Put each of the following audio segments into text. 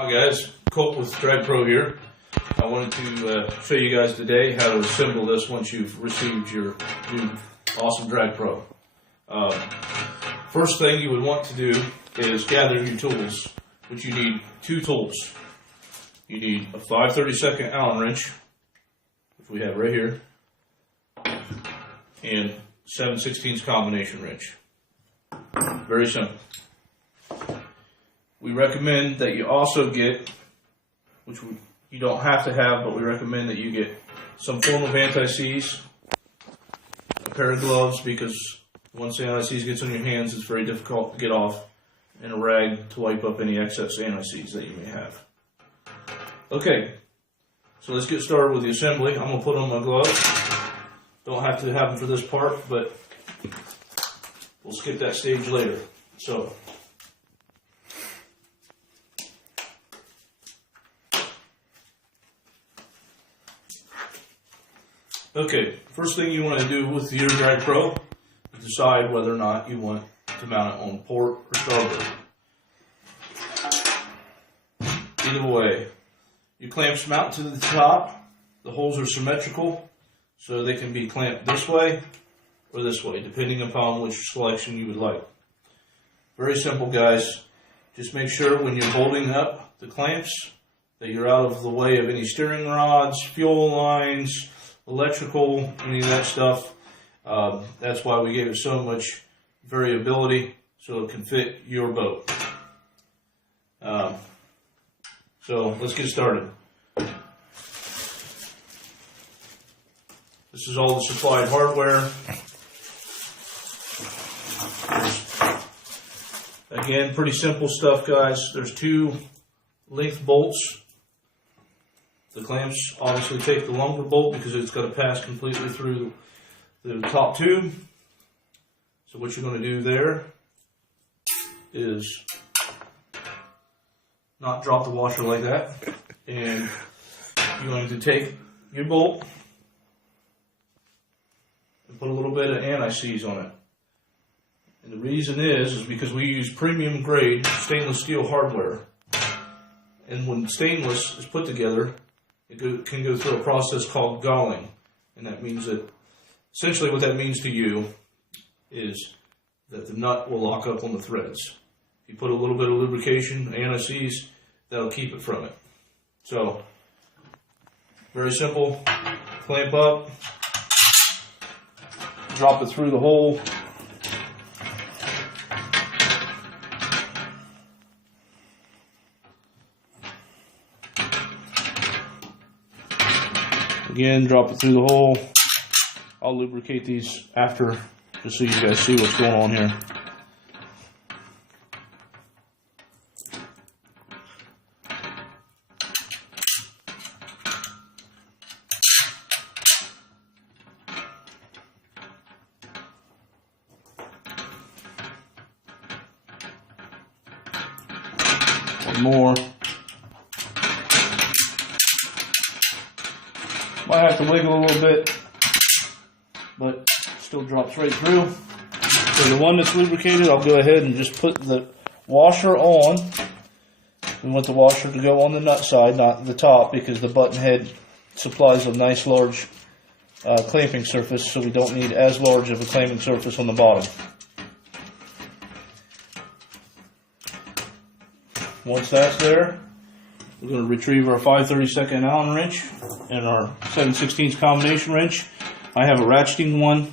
Hi guys, Colt with DRAGGPRO here. I wanted to show you guys today how to assemble this once you've received your new awesome DRAGGPRO. First thing you would want to do is gather your tools, which you need two tools. You need a 5/32 Allen wrench, which we have right here, and 7/16 combination wrench. Very simple. We recommend that you also get, which you don't have to have, but we recommend that you get some form of anti-seize, a pair of gloves, because once the anti-seize gets on your hands, it's very difficult to get off, and a rag to wipe up any excess anti-seize that you may have. Okay, so let's get started with the assembly. I'm going to put on my gloves. Don't have to have them for this part, but we'll skip that stage later. So, okay, first thing you want to do with your DRAGGPRO is decide whether or not you want to mount it on port or starboard. Either way, your clamps mount to the top. The holes are symmetrical, so they can be clamped this way or this way, depending upon which selection you would like. Very simple, guys. Just make sure when you're bolting up the clamps that you're out of the way of any steering rods, fuel lines, electrical, any of that stuff. That's why we gave it so much variability, so it can fit your boat. So let's get started. This is all the supplied hardware. Again, pretty simple stuff, guys. There's two length bolts. The clamps obviously take the longer bolt because it's got to pass completely through the top tube. So what you're going to do there is not drop the washer like that. And you're going to take your bolt and put a little bit of anti-seize on it. And the reason is because we use premium grade stainless steel hardware. And when stainless is put together, it can go through a process called galling. And that means that, essentially what that means to you is that the nut will lock up on the threads. If you put a little bit of lubrication, anti-seize, that'll keep it from it. So, very simple. Clamp up, drop it through the hole. Again, drop it through the hole. I'll lubricate these after, just so you guys see what's going on here. One more. Might have to wiggle a little bit, but still drops right through. So the one that's lubricated, I'll go ahead and just put the washer on. We want the washer to go on the nut side, not the top, because the button head supplies a nice large clamping surface, so we don't need as large of a clamping surface on the bottom. Once that's there, we're going to retrieve our 5/32 Allen wrench and our 7/16 combination wrench. I have a ratcheting one,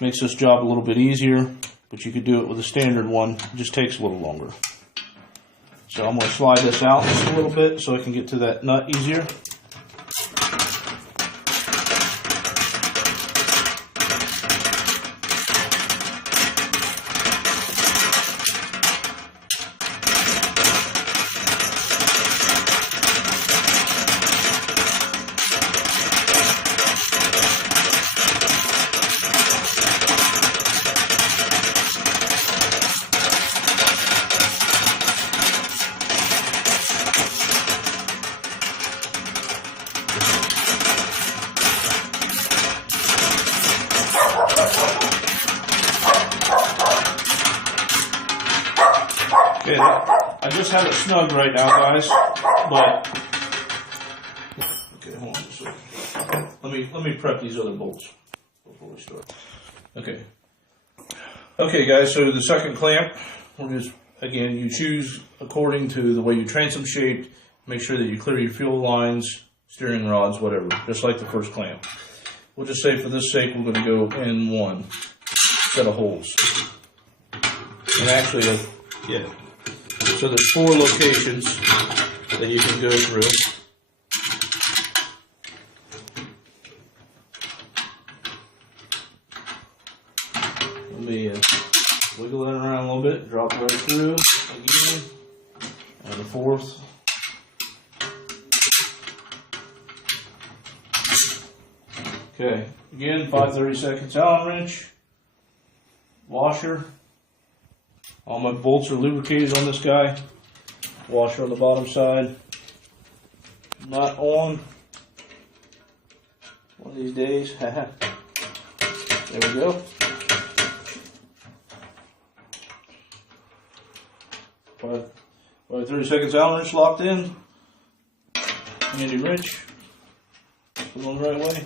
makes this job a little bit easier, but you could do it with a standard one, it just takes a little longer. So I'm going to slide this out just a little bit so I can get to that nut easier. I just have it snug right now, guys, but okay, hold on a second. Let me prep these other bolts before we start. Okay. Okay, guys, so the second clamp, we're just, again, you choose according to the way your transom shaped. Make sure that you clear your fuel lines, steering rods, whatever, just like the first clamp. We'll just say for this sake, we're going to go in one set of holes. And actually, yeah. So there's 4 locations that you can go through. Let me wiggle that around a little bit, drop right through again, and the 4th. Okay, again, 5/32 Allen wrench, washer. All my bolts are lubricated on this guy. Washer on the bottom side. Not on. One of these days. There we go. 5/32 Allen wrench locked in. Handy wrench. Put it on the right way.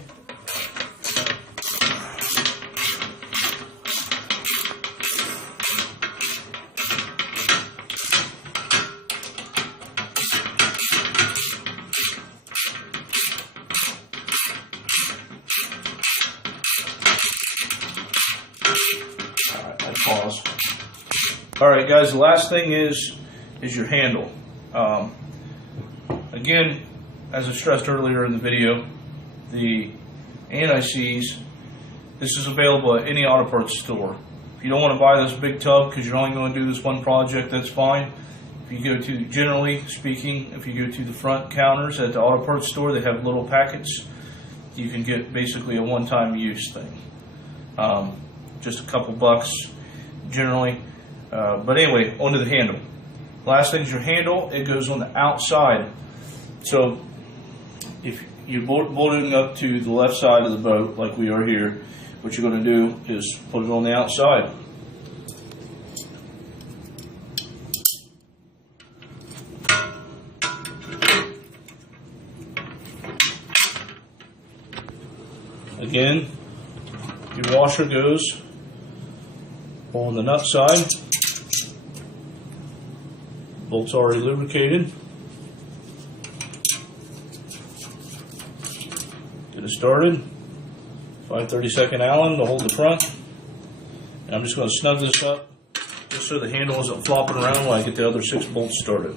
Pause. All right, guys. The last thing is your handle. Again, as I stressed earlier in the video, the anti-seize. This is available at any auto parts store. If you don't want to buy this big tub because you're only going to do this one project, that's fine. If you go to, generally speaking, if you go to the front counters at the auto parts store, they have little packets. You can get basically a one-time use thing. Just a couple bucks. Generally, but anyway, onto the handle. Last thing is your handle. It goes on the outside. So if you're bolting up to the left side of the boat, like we are here, what you're going to do is put it on the outside. Again, your washer goes on the nut side. Bolt's already lubricated. Get it started. 5/32 Allen to hold the front. And I'm just going to snug this up just so the handle isn't flopping around when I get the other 6 bolts started.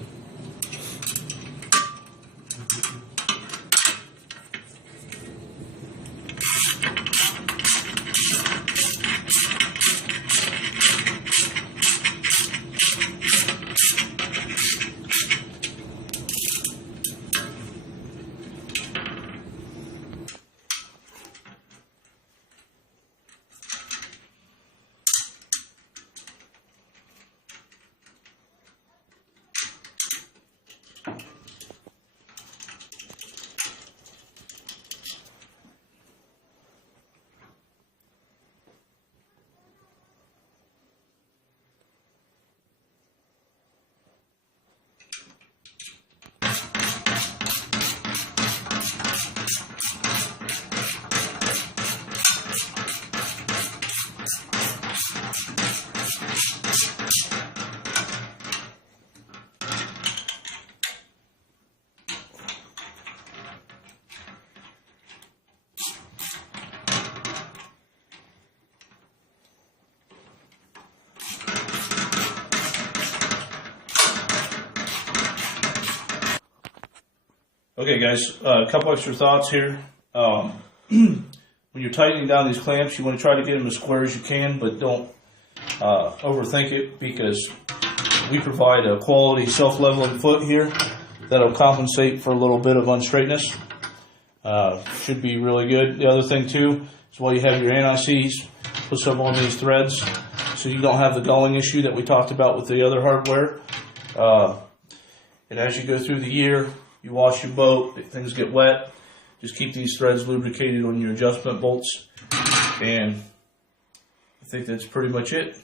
Okay guys, a couple extra thoughts here. When you're tightening down these clamps, you want to try to get them as square as you can, but don't overthink it, because we provide a quality self-leveling foot here that'll compensate for a little bit of unstraightness. Should be really good. The other thing too is while you have your anti-seize, put some on these threads so you don't have the gulling issue that we talked about with the other hardware. And as you go through the year, you wash your boat, things get wet, just keep these threads lubricated on your adjustment bolts. And I think that's pretty much it.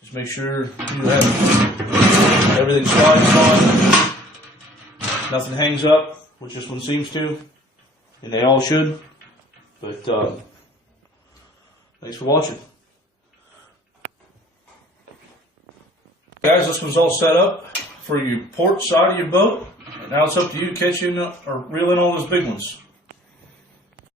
Just make sure you have everything slides on. Nothing hangs up, which this one seems to, and they all should. But thanks for watching. Guys, this one's all set up for your port side of your boat. And now it's up to you to catch in or reel in all those big ones.